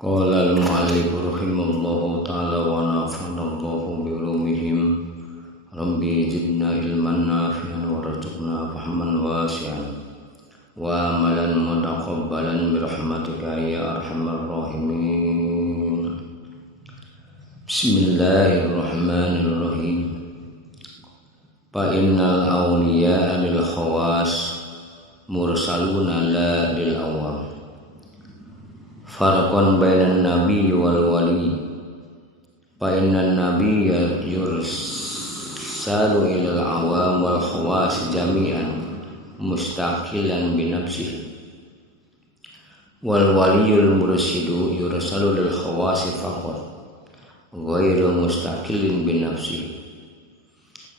Qala al-mu'allif rahimahullahu ta'ala wa nafa'anallahu bi ulumihim rabbi zidna ilman nafi'an warzuqna fahman wasi'an wa amalan mutaqabbalan bi rahmatika ya arhamar rahimin. Bismillahirrahmanirrahim. Fa innal awliya lil khawas mursaluna la lil awam. Farqan bainan nabi wal wali. Fa innan nabiyya yursalu ilal awam wal khawas jami'an mustaqilan bi nafsihi. Wal waliyul mursidu yursalu lil khawas faqat ghairu mustaqillin bi nafsihi.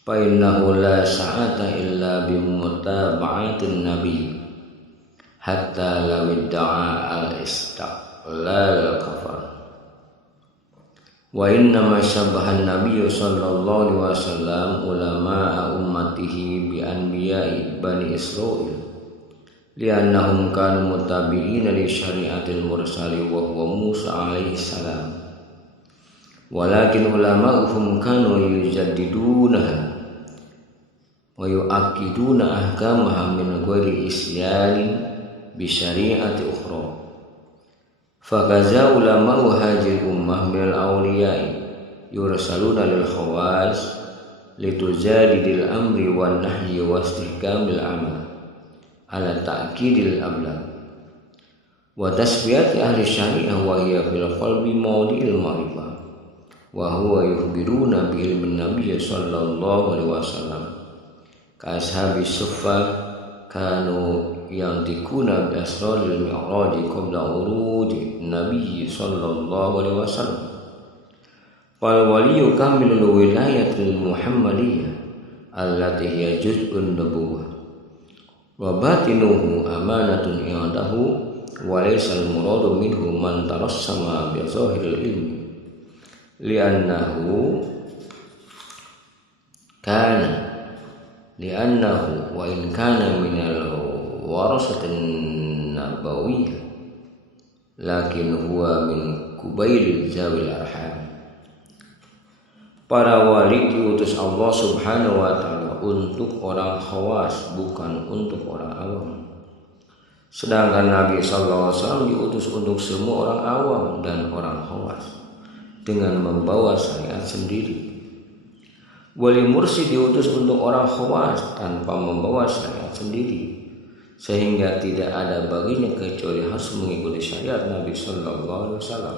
Fa innahu la sa'ata illa bi mutaba'atin nabi hatta law idda'a al-istiqlal kafar. Wa inna ma syabahan nabiyyu sallallahu alaihi wasallam ulama'a ummatihi bi anbiya'i bani Israil li'annahum kanu muttabi'ina li syari'atil mursali wa huwa Musa alaihi salam. Walakin ulama'uhum kanu yujaddidunaha wa yu'akkiduna ahkamaha min ghairi isyanin bi syari'ati ukhra. Fakaza ulama'u hadhihi ummah minal awliya'i yursaluna lil khawas litujadidil amri wan nahyi wa istihkamil amal ala ta'kidil ablag wa tasbiyati ahli syari'ah wa hiya fil qalbi mawdi'il ma'rifah wa huwa yukhbiruna bi ilmin nabiy sallallahu alaihi wasallam ka ashabi suffah kanu yang dikuna bi asraril mi'raj qabla uruji nabi sallallahu alaihi wasallam. Wal waliyyu kamilul wilayatil muhammadiyah allati hiya juz'un nubuwwah wa batinuhu amanatun indahu wa laysa al muradu minhu man tarassama bi zahiril ilmi li'annahu wa in kana minal warasatin nabawiyyah lakin huwa min kubailil zawil arham. Para wali diutus Allah subhanahu wa ta'ala untuk orang khawas, bukan untuk orang awam. Sedangkan Nabi sallallahu alaihi wasallam diutus untuk semua orang awam dan orang khawas dengan membawa syariat sendiri. Wali mursyid diutus untuk orang khawas tanpa membawa syariat sendiri, sehingga tidak ada baginya kecuali harus mengikuti syariat Nabi sallallahu alaihi wasallam.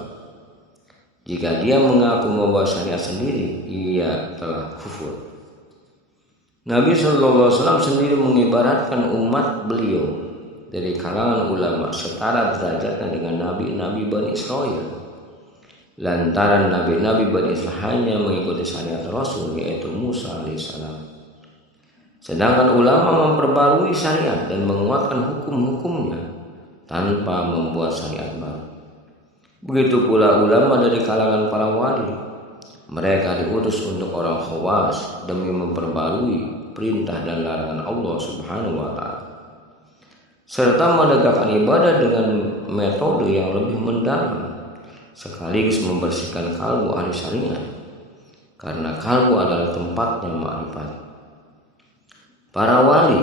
Jika dia mengaku membawa syariat sendiri, ia telah kufur. Nabi sallallahu alaihi wasallam sendiri mengibaratkan umat beliau dari kalangan ulama setara derajatnya dengan nabi-nabi Bani Israil. Lantaran nabi-nabi Bani Israil hanya mengikuti syariat Rasul, yaitu Musa alaihissalam. Sedangkan ulama memperbarui syariat dan menguatkan hukum-hukumnya tanpa membuat syariat baru. Begitu pula ulama dari kalangan para wali. Mereka diutus untuk orang khawas demi memperbarui perintah dan larangan Allah subhanahu wa ta'ala, serta menegakkan ibadah dengan metode yang lebih mendalam, sekaligus membersihkan kalbu ahli syariat, karena kalbu adalah tempatnya ma'rifat. Para wali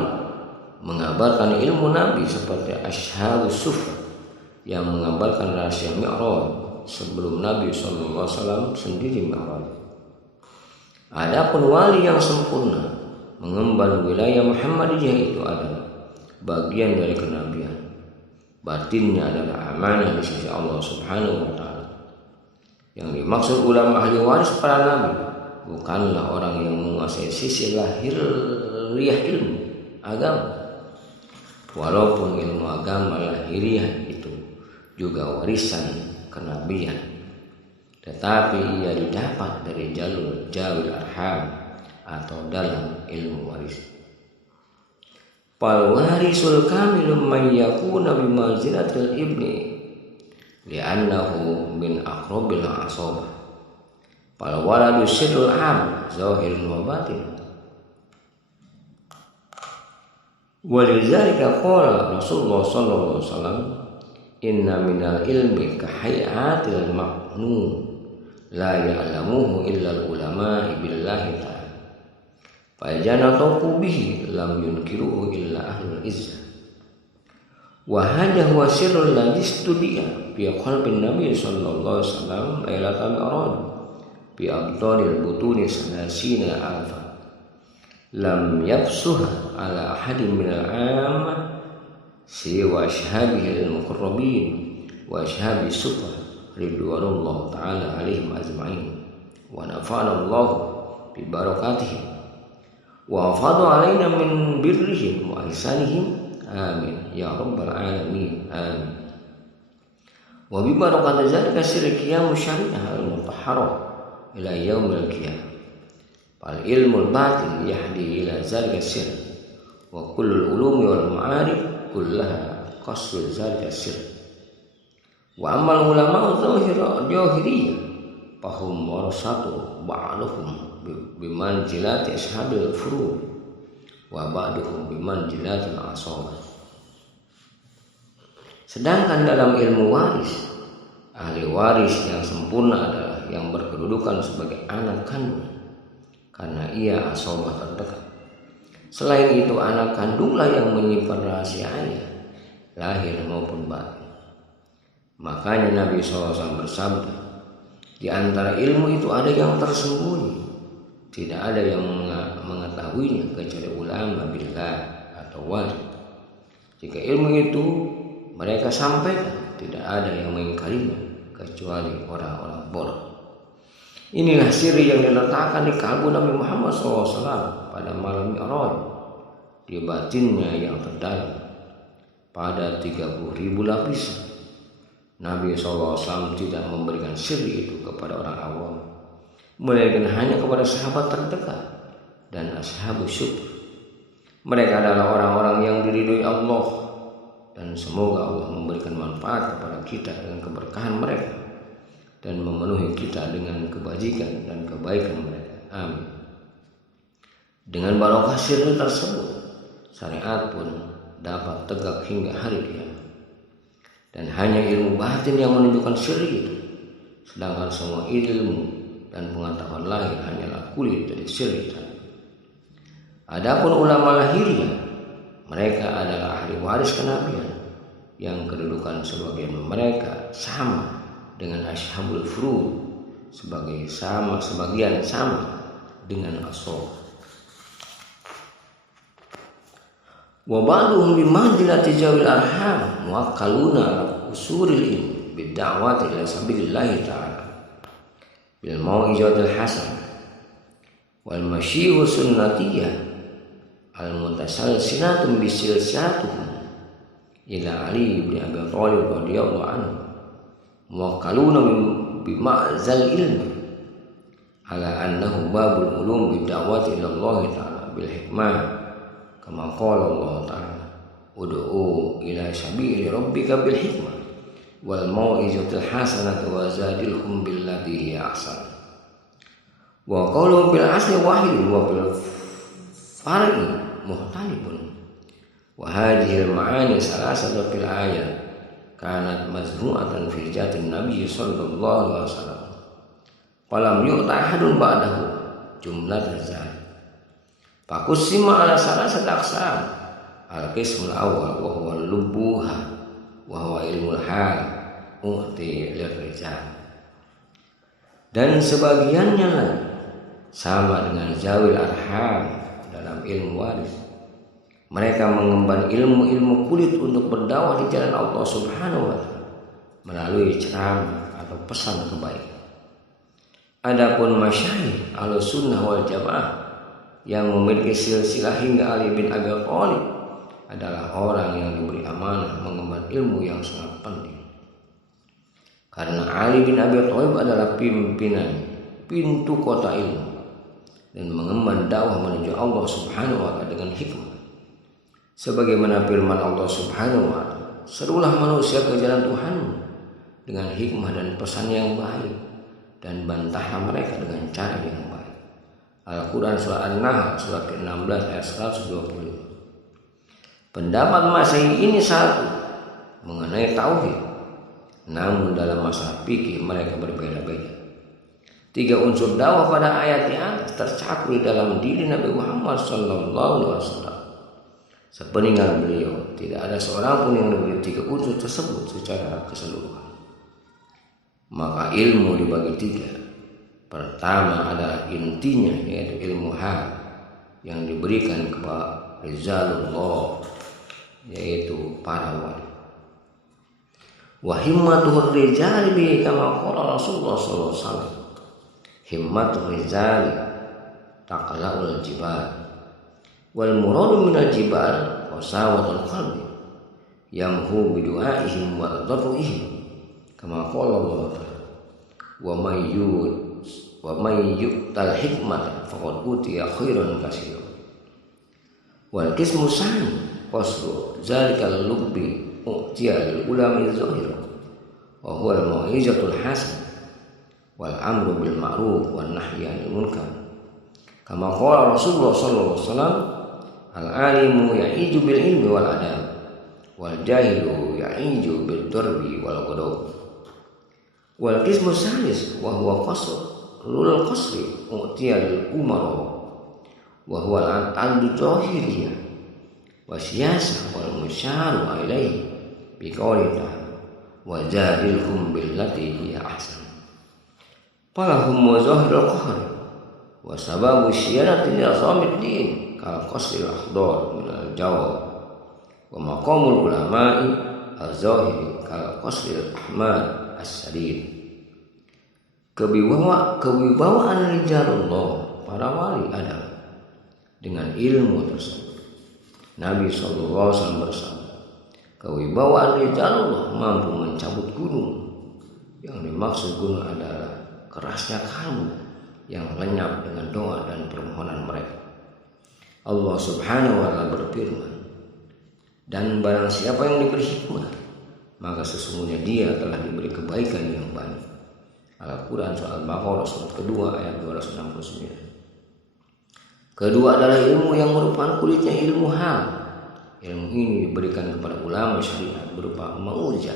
mengabarkan ilmu Nabi seperti ashabus suffah yang mengabarkan rahasia mi'raj sebelum Nabi sallallahu alaihi wasallam sendiri mi'raj. Adapun wali yang sempurna mengemban wilayah Muhammadiyah itu adalah bagian dari kenabian. Batinnya adalah amanah di sisi Allah subhanahu wa ta'ala. Yang dimaksud ulama ahli waris para nabi bukanlah orang yang menguasai sisi lahiriah ilmu agama, walaupun ilmu agama lahiriah itu juga warisan kenabian, tetapi ia didapat dari jalur jawil arham atau dalam ilmu waris. Fal warisul kamilum man yakuna bi manzilatil ibni li'annahu min aqrabil asabah. Fal waladu sirrul am zahirun wa batin. Walidzalika qala Rasulullah sallallahu alaihi wasallam Inna minal ilmi kahayatil ma'nun la ya'lamuhu illal ulama billahi ta'ala. Fajana tauku bihi lam yunkiruhu illa ahlul izzah. Wa hadha huwa sirrul ladzi studiya fi qalbin nabi sallallahu alaihi wasallam lailatal mi'raj bi abdalil butuni salasina alfa lam yafsuha ala ahadin minal amma siwa ashabihi al-muqarrabin wa ashabi sufa ridwanullah ta'ala alaihim ajma'in wa nafa'ana Allah bi barakatihim wa afadu alaina min birrihim wa ihsanihim amin ya rabbal alamin amin wa bi barakati zalika sirri qiyam syariah al-mutahharah ila yaumil qiyamah fal ilmul batin yahdi ila zalika sirr wa kullul ulumi wal ma'arif kullaha qasdul zalika sirr wa amal ulama zahiriyah fahum warasatu ba'duhum bimanzilati ashabil furu' wa ba'duhum bimanzilatil asabah. Sedangkan dalam ilmu waris, ahli waris yang sempurna adalah yang berkedudukan sebagai anak kandung karena ia asabah terdekat. Selain itu anak kandunglah yang menyimpan rahasia ayah, lahir maupun batin. Makanya Nabi SAW bersabda, di antara ilmu itu ada yang tersembunyi, tidak ada yang mengetahuinya kecuali ulama billah atau wali. Jika ilmu itu mereka sampaikan, tidak ada yang mengingkarinya kecuali orang-orang bodoh. Inilah siri yang diletakkan di kalbu Nabi Muhammad SAW pada malam Mi'raj, di batinnya yang terdalam pada 30.000 lapisan. Nabi SAW tidak memberikan siri itu kepada orang awam, melainkan hanya kepada sahabat terdekat dan ashabus syukur. Mereka adalah orang-orang yang diridhoi Allah, dan semoga Allah memberikan manfaat kepada kita dengan keberkahan mereka dan memenuhi kita dengan kebajikan dan kebaikan mereka. Amin. Dengan barokah sirri tersebut, syariat pun dapat tegak hingga hari kiamat. Dan hanya ilmu batin yang menunjukkan sirri itu, sedangkan semua ilmu dan pengetahuan lahir hanyalah kulit dari sirri tadi. Adapun ulama lahiriah, mereka adalah ahli waris kenabian yang kedudukan sebagian mereka sama dengan ashabul furu' sebagian sama dengan ashab. Wa ba'duhum bi manzilati zawil arham muwakkaluna usuril ilmi bid da'wati ila sabilillah ta'ala bil mau'izatil hasan wal masyihu sunnatiyah al mutasalsilatun bisilsatuhum ila Ali bin Abi Thalib radhiyallahu anhu muwakkaluna bima'zal ilmi ala annahu babul ulum bid'awati ila Allah ta'ala bil hikmah kama qala Allah ta'ala ud'u ila sabili rabbika bil hikmah wal mau'izatil hasanati wa zadilhum billati hiya ahsan wa qawlu bil asli wahid wa bil far'i muhtalifun wa hadhihi al ma'ani salasatu fil ayat kanat mazmu'atan fi jatin Nabi sallallahu alaihi wasallam. Falam yu'ta ahadun ba'dahu jumlah rizal. Fakusima ala salasat aqsam. Al-qismul awal wa huwa al-lubuha wa huwa ilmul hal u'ti lirizal. Dan sebagiannya lagi sama dengan zawil arham dalam ilmu waris. Mereka mengemban ilmu-ilmu kulit untuk berdakwah di jalan Allah Subhanahu wa ta'ala melalui ceramah atau pesan kebaikan. Adapun masyayikh Ahlussunnah wal Jamaah yang memiliki silsilah hingga Ali bin Abi Thalib adalah orang yang diberi amanah mengemban ilmu yang sangat penting. Karena Ali bin Abi Thalib adalah pimpinan pintu kota ilmu dan mengemban dakwah menuju Allah Subhanahu wa ta'ala dengan hikmah. Sebagaimana firman Allah Subhanahu wa ta'ala, serulah manusia ke jalan Tuhanmu dengan hikmah dan pesan yang baik, dan bantahlah mereka dengan cara yang baik. Al-Quran surah An-Nahl surat ke-16 ayat 120. Pendapat Masyayikh ini satu mengenai tauhid namun dalam masalah fikih mereka berbeda-beda. 3 unsur dakwah pada ayat di atas tercakup dalam diri Nabi Muhammad SAW. Sepeninggal beliau, tidak ada seorang pun yang diberi 3 unsur tersebut secara keseluruhan. Maka ilmu dibagi 3. Pertama adalah intinya, yaitu ilmu hal yang diberikan kepada rizalullah, yaitu para wali. Wa himmatuhur rijali bihi kama qala Rasulullah sallallahu alaihi wasallam. Himmatur rijali taqla'ul jibal wal muradu minal jibal qasawatul qalbi yamhu bidu'aihim wa dharruihim kama qala Allah ta'ala wa may yu'tal hikmata faqad utiya khairan katsiran. Wal qismu tsani qasdu zalikal lubbi u'tiyal ulama zahir wa huwa al mau'izatul hasan wal amru bil ma'ruf wan nahyi 'anil munkar kama qala Rasulullah sallallahu alaihi wasallam al alimu ya'iju bil ilmi wal adab wal jahilu ya'iju bil darbi wal ghadab. Wal qismu salis wa huwa qasrul qasri u'tiyal umara wa huwa al aqdu jahiliyah wa siyasah wal musyaru ilaihi bi qawli ta'ala wa jadilhum billati hiya ahsan. Falahum zahirul qahr wa sababu syiarati nizamid din kal qasil akhdar min al jawab wa maqamul ulama'i az-zahiri kal qasil ahmad as-sadid. Kewibawaan rijalullah para wali adalah dengan ilmu tersebut. Nabi SAW bersabda, kewibawaan rijalullah mampu mencabut gunung. Yang dimaksud gunung adalah kerasnya kalbu yang lenyap dengan doa dan permohonan mereka. Allah Subhanahu wa ta'ala berfirman, dan barang siapa yang diberi hikmah, maka sesungguhnya dia telah diberi kebaikan yang banyak. Al-Quran surah Al-Baqarah surat kedua ayat 269. Kedua adalah ilmu yang merupakan kulitnya ilmu hal. Ilmu ini diberikan kepada ulama syariat berupa mau'izah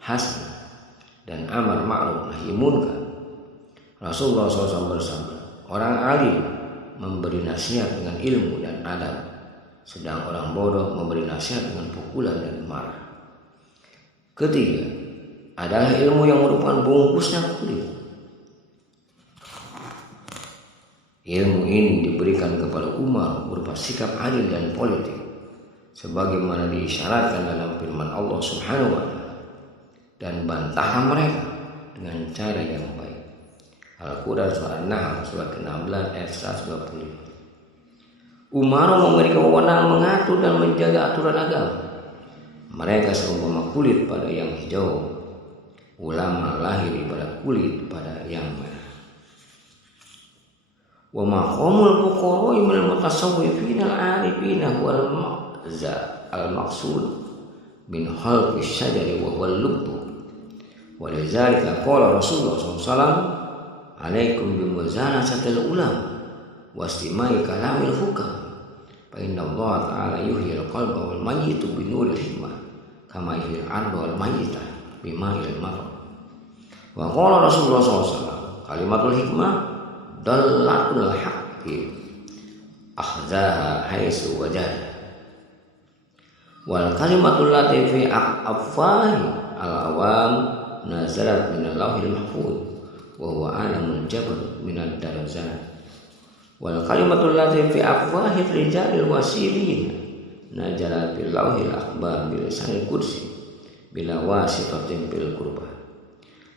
hasanah dan amar ma'ruf nahi munkar. Rasulullah SAW bersabda, orang alim memberi nasihat dengan ilmu dan adab, sedang orang bodoh memberi nasihat dengan pukulan dan marah. Ketiga adalah ilmu yang merupakan bungkusnya kulit. Ilmu ini diberikan kepada Umar berupa sikap adil dan politik, sebagaimana diisyaratkan dalam firman Allah Subhanahu wa ta'ala, dan bantahlah mereka dengan cara yang baik. Al-Quran surah An-Nahl surat ke-16 ayat 125. Umar memiliki wewenang mengatur dan menjaga aturan agama. Mereka seumpama kulit pada yang hijau, ulama lahir pada kulit pada yang merah. Wa maqamul fuqara'i minal mutasawwifin al-'arifin wal ma'za al-maqsud min khalqi syajari wa huwa al-lubb. Wa lidzalika qala Rasulullah SAW, alaikum bimuzanasatil ulama wastimai kalamil hukam fa inna Allah ta'ala yuhyil qalba wal mayyitu binuril hikmah kama yuhyil arda wal mayyita bima'il matar. Wa qala Rasulullah SAW, kalimatul hikmah dallatul haqqi akhzaha haitsu wajada wal kalimatul lati fi afwahi al-awam nazalat minal lauhil mahfuz wa huwa alamul jabr minad darajat wal kalimatul lati fi afwahir rijalil wasilin najalat bil lauhil akhbar bil lisanil kursi bila wasitatin bil qurbah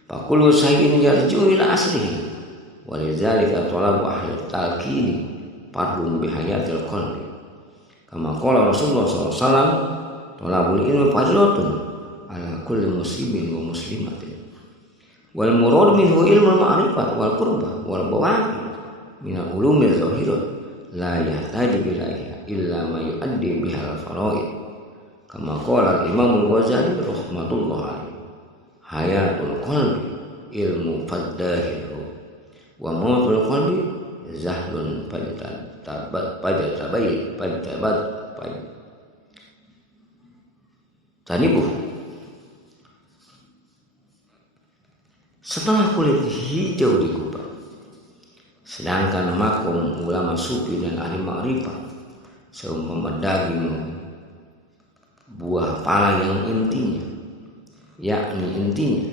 fa kullu shay'in yarju ila aslihi wa lidzalika talabu ahli talqini fardun bi hayatil qalbi kama qala Rasulullah sallallahu alaihi wasallam talabul ilmi fardhatun ala kulli muslimin wa muslimatin wal murad minhu ilmul ma'rifat wal qurbah wal bawaqi min ulumil zahirat la yahtaju ilaiha illa ma yuaddi bihal faraid kama qala al-Imam al-Ghazali rahmatullah alaihi hayatul qalbi ilmu faddahiru wa mautul qalbi zahlun tanibuh. setelah kulit hijau dikupas. Sedangkan makom ulama sufi dan ahli ma'rifat seumpama daging buah pala yang intinya, yakni intinya.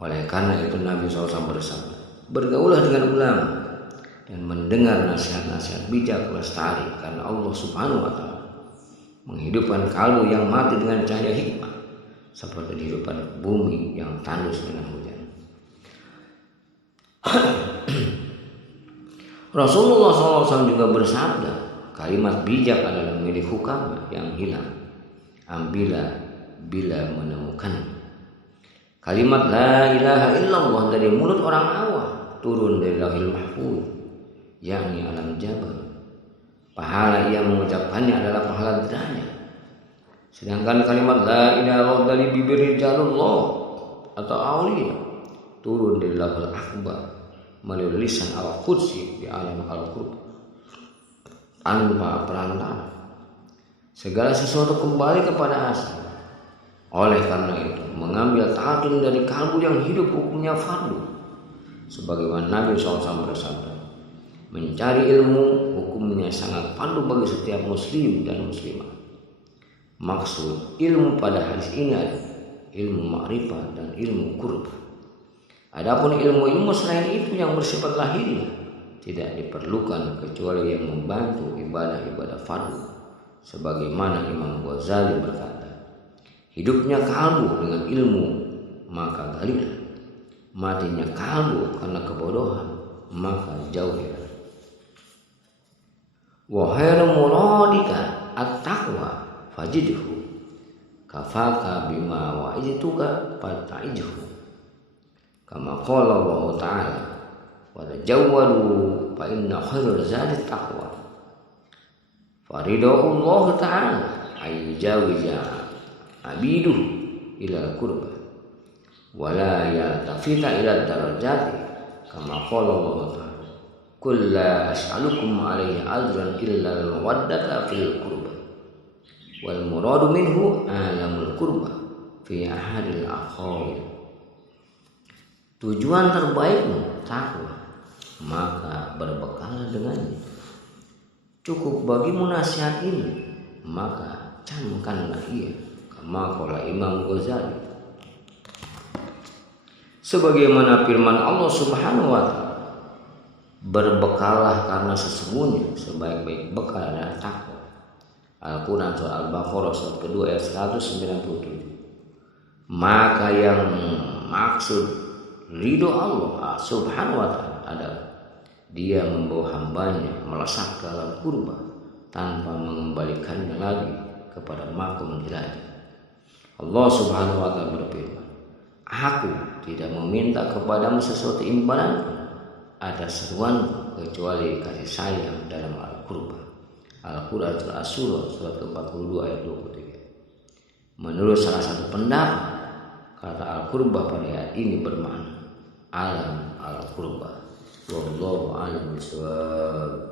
Oleh karena itu Nabi SAW bersabda, bergaulah dengan ulama dan mendengar nasihat-nasihat bijak lestari, karena Allah Subhanahu wa Ta'ala menghidupkan kalbu yang mati dengan cahaya hikmah, seperti dihidupkan bumi yang tandus dengan hujan. Rasulullah SAW juga bersabda, kalimat bijak adalah milik hukam yang hilang. Ambillah bila menemukan. Kalimat la ilaha illallah dari mulut orang awam turun dari Lauhul Mahfuz, yakni alam jabal. Pahala ia mengucapkannya adalah pahala derajat. Sedangkan kalimat la ilaha illallah dari bibir rijalullah atau aulia turun dari Lauhul Akbar melalui lisan al-Qudsi di alam al-Qurb tanpa perantara. Segala sesuatu kembali kepada asal. Oleh karena itu, mengambil talqin dari kalbu yang hidup hukumnya fardu. Sebagaimana Nabi SAW bersabda, mencari ilmu hukumnya sangat fardu bagi setiap muslim dan muslimah. Maksud ilmu pada hadis ini adalah ilmu ma'rifat dan ilmu qurb. Adapun ilmu-ilmu selain itu yang bersifat lahiriah tidak diperlukan kecuali yang membantu ibadah-ibadah fardu. Sebagaimana Imam Ghazali berkata, hidupnya kalbu dengan ilmu maka galilah, matinya kalbu karena kebodohan maka jauhilah. Wa khairu muradika at-taqwa fajidhu kafaka bima wa'idtuka fata'ijhu. Kama qala Allah Ta'ala, wa tajawwalu fa inna khairal zadi taqwa. Faridau Allah Ta'ala ayyajawiza abiduh ila qurba wa la yaltafita ila darajati. Kama qala Allah Ta'ala, qul la as'alukum alaihi ajran illa al-mawaddata fil qurba wal muradu minhu alamul qurba fi ahadil akhawil. Tujuan terbaikmu takwa, maka berbekallah dengannya. Cukup bagimu nasihat ini, maka camkanlah ia. Kama qala Imam Ghazali. Sebagaimana firman Allah Subhanahu wa Ta'ala, berbekallah karena sesungguhnya sebaik-baik bekal adalah takwa. Al-Quran surah Al-Baqarah surat kedua ayat 197. Maka yang maksud ridho Allah Subhanahu wa Ta'ala adalah dia membawa hambanya melesat ke alam kurba tanpa mengembalikannya lagi kepada makom derajat. Allah Subhanahu wa Ta'ala berfirman, aku tidak meminta kepadamu sesuatu imbalan atas seruanku kecuali kasih sayang dalam al-qurba. Al-Quran surah As-Surah surat ke-42 ayat 23. Menurut salah satu pendapat, kata al-qurba pada ayat ini bermakna alam al-qurba. Wallahu a'lam bishawab.